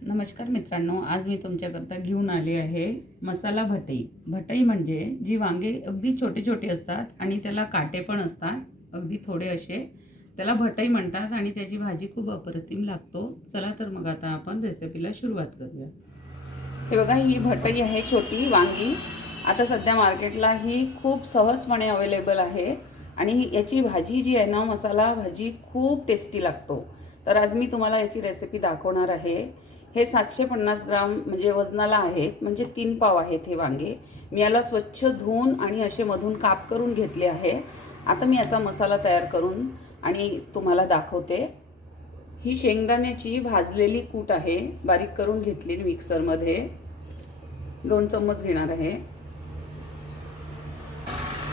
नमस्कार मित्रांनो, आज मी तुमच्याकरता घेऊन आले आहे मसाला भटई. भटई म्हणजे जी वांगे अगदी छोटे छोटे असतात आणि त्याला काटे पण असतात, अगदी थोडे असे. त्याला भटई म्हणतात आणि त्याची भाजी खूप अप्रतिम लागतो. चला तर मग आता आपण रेसिपीला सुरुवात करूया. हे बघा, ही भटई आहे छोटी वांगी. आता सध्या मार्केटला ही खूप सहजपणे अवेलेबल आहे आणि याची भाजी जी आहे ना, मसाला भाजी खूप टेस्टी लागतो. तर आज मी तुम्हाला याची रेसिपी दाखवणार आहे. हे 750 ग्राम म्हणजे वजनाला आहेत, म्हणजे 3 पाव आहेत हे वांगे. मी याला स्वच्छ धुवून आणि असे मधून काप करून घेतले आहे. आता मी याचा मसाला तयार करून आणि तुम्हाला दाखवते. ही शेंगदाण्याची भाजलेली कूट आहे, बारीक करून घेतली मिक्सरमध्ये. 2 चम्मच घेणार आहे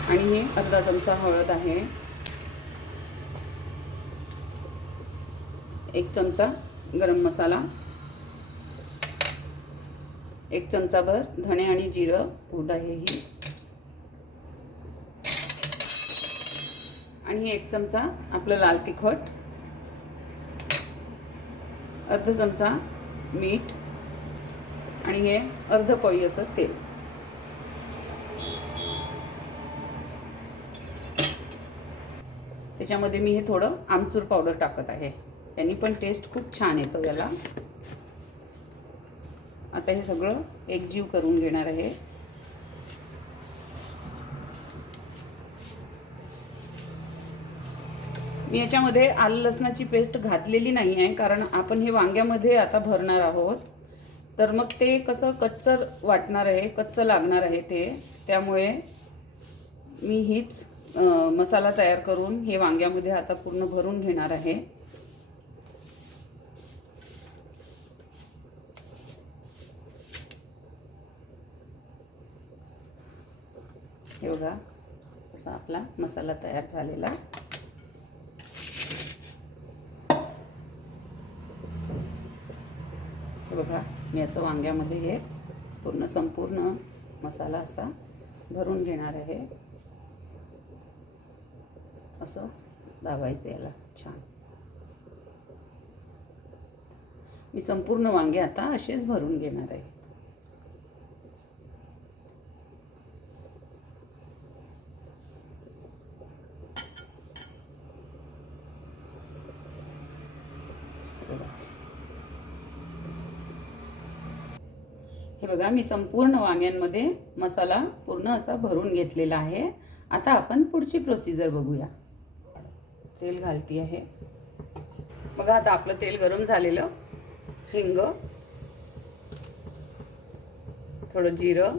आणि हे अर्धा चमचा हळद आहे, 1 चमचा गरम मसाला, 1 चमचाभर धणे आणि जिरं पूड आहे ही, आणि 1 चमचा आपलं लाल तिखट, अर्धा चमचा मीठ आणि हे अर्ध पळी असं तेल. त्याच्यामध्ये मी हे थोडं आमचूर पावडर टाकत आहे, त्यांनी पण टेस्ट खूप छान येतो याला. आता हे सगळं एकजीव करून घेणार आहे. मी याच्यामध्ये आलं लसणाची पेस्ट घातलेली नाही आहे, कारण आपण हे वांग्यामध्ये आता भरणार आहोत. तर मग ते कसं कच्चं वाटणार आहे, कच्चं लागणार आहे ते. त्यामुळे मी हीच मसाला तयार करून हे वांग्यामध्ये आता पूर्ण भरून घेणार आहे. हे बघा, असा आपला मसाला तयार झालेला. हे बघा, मी असं वांग्यामध्ये हे पूर्ण संपूर्ण मसाला असा भरून घेणार आहे. असं दाबायचं याला छान. मी संपूर्ण वांगे आता असेच भरून घेणार आहे. हे बघा, मी संपूर्ण वांग्यांमध्ये मसाला पूर्ण असा भरून घेतलेला आहे. आता आपण पुढची प्रोसिजर बघूया. तेल घालती आहे. बघा, आता आपलं तेल गरम झालेलं. हिंग, थोडं जिरं,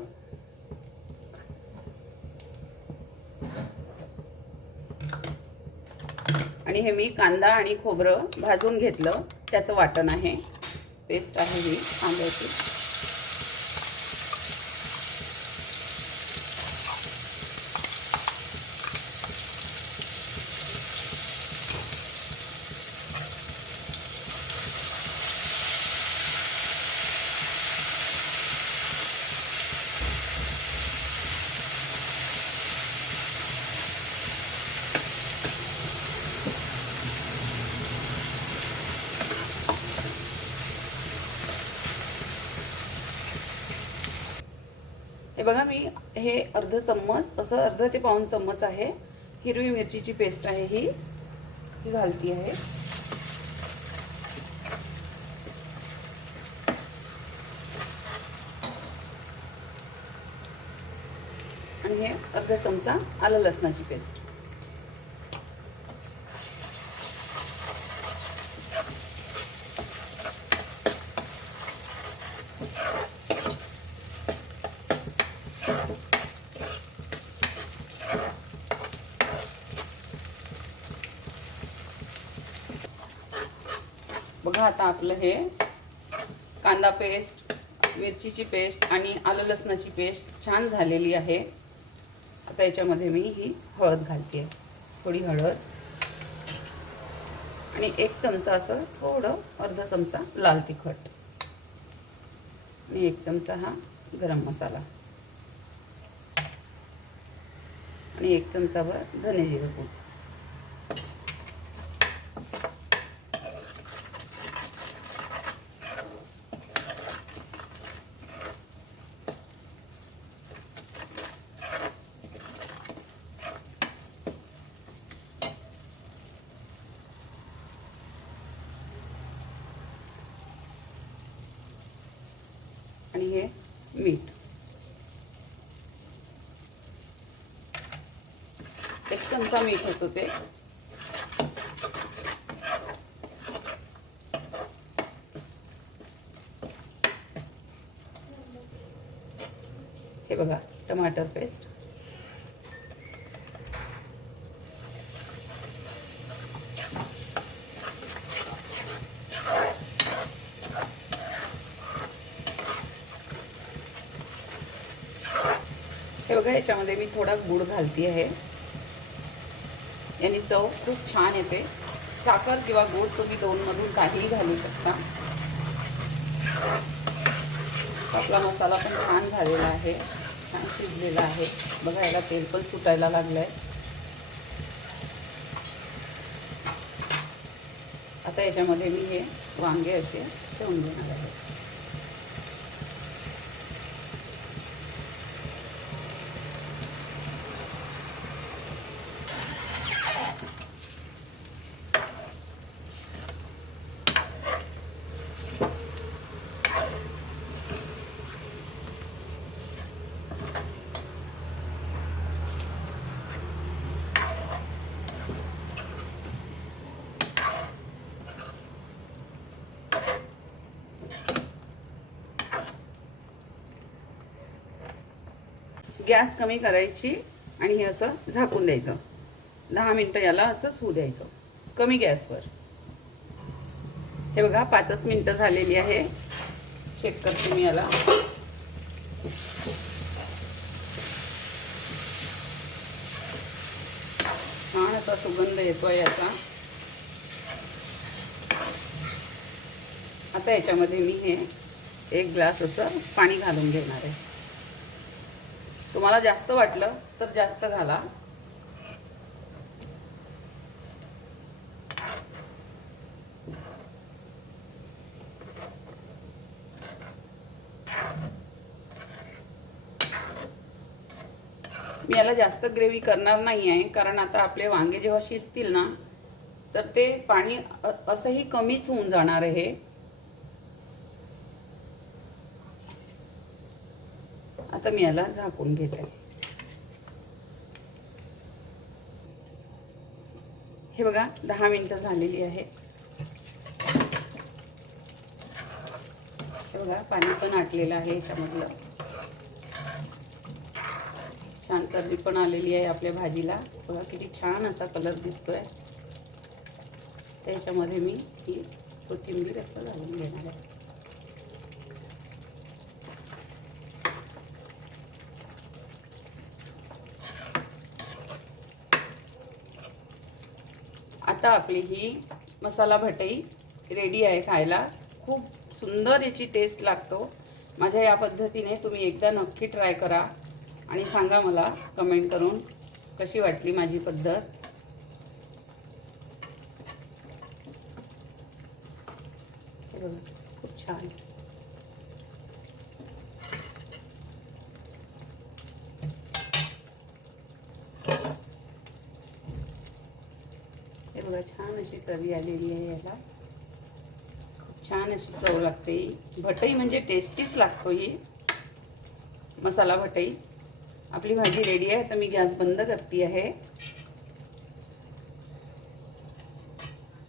आणि हे मी कांदा आणि खोबरं भाजून घेतलं, त्याचं वाटण आहे. पेस्ट आहे ही कांद्याची. हे बघा, मी हे अर्ध चम्मच असं, अर्ध ते पाऊण चम्मच आहे हिरवी मिरचीची पेस्ट आहे ही घालती आहे. आणि हे अर्धा चमचा आलं लसणाची पेस्ट. बघा, आता आपलं हे कांदा पेस्ट, मिरचीची पेस्ट आणि आलं लसणाची पेस्ट छान झालेली आहे. आता याच्यामध्ये मी ही हळद घालते, थोडी हळद, आणि 1 चमचा असं थोडं, अर्धा चमचा लाल तिखट, आणि 1 चमचा हा गरम मसाला, आणि 1 चमचाभर धने जिरे पूड. आणि हे मीठ, एक चमचा मीठ होतं ते. हे बघा टमाटर पेस्ट, हे बघा याच्यामध्ये मी थोडा गूळ घालते आहे, यानी चव खूप छान येते. साखर किंवा गूळ तुम्ही दोनमधून काहीही घालू शकता. आपला मसाला पण छान झालेला आहे, छान शिजलेला आहे. बघा याला तेल पण सुटायला लागलं आहे. आता याच्यामध्ये मी हे वांगे असे ठेवून घेणार आहे. गॅस कमी करायची आणि हे असं झाकून द्यायचं. 10 मिनटं याला असंच होऊ द्यायचं कमी गॅसवर. हे बघा 5 मिनटं झालेली आहे. चेक करते मी याला. छान असा सुगंध येतोय याचा. आता याच्यामध्ये मी हे 1 ग्लास असं पाणी घालून घेणार आहे. तुम्हाला जास्त वाटलं तर जास्त घाला. मी याला जास्त ग्रेव्ही करणार नाही आहे, कारण आता आपले वांगे जेव्हा शिजतील ना तर ते पाणी असंही कमीच होऊन जाणार आहे. आता मी याला झाकून घेते. हे बघा 10 मिनिटं झालेली आहे. हे बघा पाणी पण आटलेलं आहे याच्यामधलं. छान तर्री पण आलेली आहे आपल्या भाजीला. बघा किती छान असा कलर दिसतोय. त्याच्यामध्ये मी ही कोथिंबीर असं घालून घेणार आहे. आता आपली ही मसाला भटई रेडी आहे खायला. खूप सुंदर याची टेस्ट लागतो. माझ्या या पद्धतीने तुम्ही एकदा नक्की ट्राय करा आणि सांगा मला कमेंट करून कशी वाटली माझी पद्धत. खूप छान. हे बघा छान अशी तर्री आलेली आहे याला. खूप छान अशी चव लागते. भटई म्हणजे टेस्टीच लागतो ही मसाला भटई. आपली भाजी रेडी आहे. आता मी गॅस बंद करते आहे.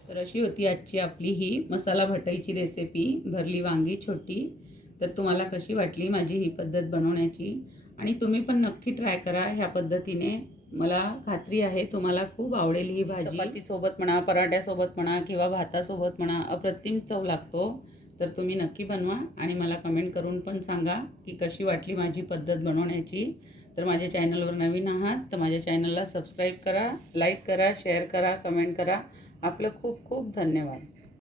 तर अशी होती आजची आपली ही मसाला भटईची रेसिपी. भरली वांगी छोटी. तर तुम्हाला कशी वाटली माझी ही पद्धत बनवण्याची, आणि तुम्ही पण नक्की ट्राय करा ह्या पद्धतीने. मला खात्री आहे तुम्हाला खूप आवडेल ही भाजी. चपातीसोबत म्हणा, पराठ्यासोबत म्हणा किंवा भातासोबत म्हणा, अप्रतिम चव लागतो. तर तुम्ही नक्की बनवा आणि मला कमेंट करून पण सांगा की कशी वाटली माझी पद्धत बनवण्याची. तर माझ्या चॅनलवर नवीन आहात तर माझ्या चॅनलला सबस्क्राईब करा, लाईक करा, शेअर करा, कमेंट करा. आपलं खूप खूप धन्यवाद.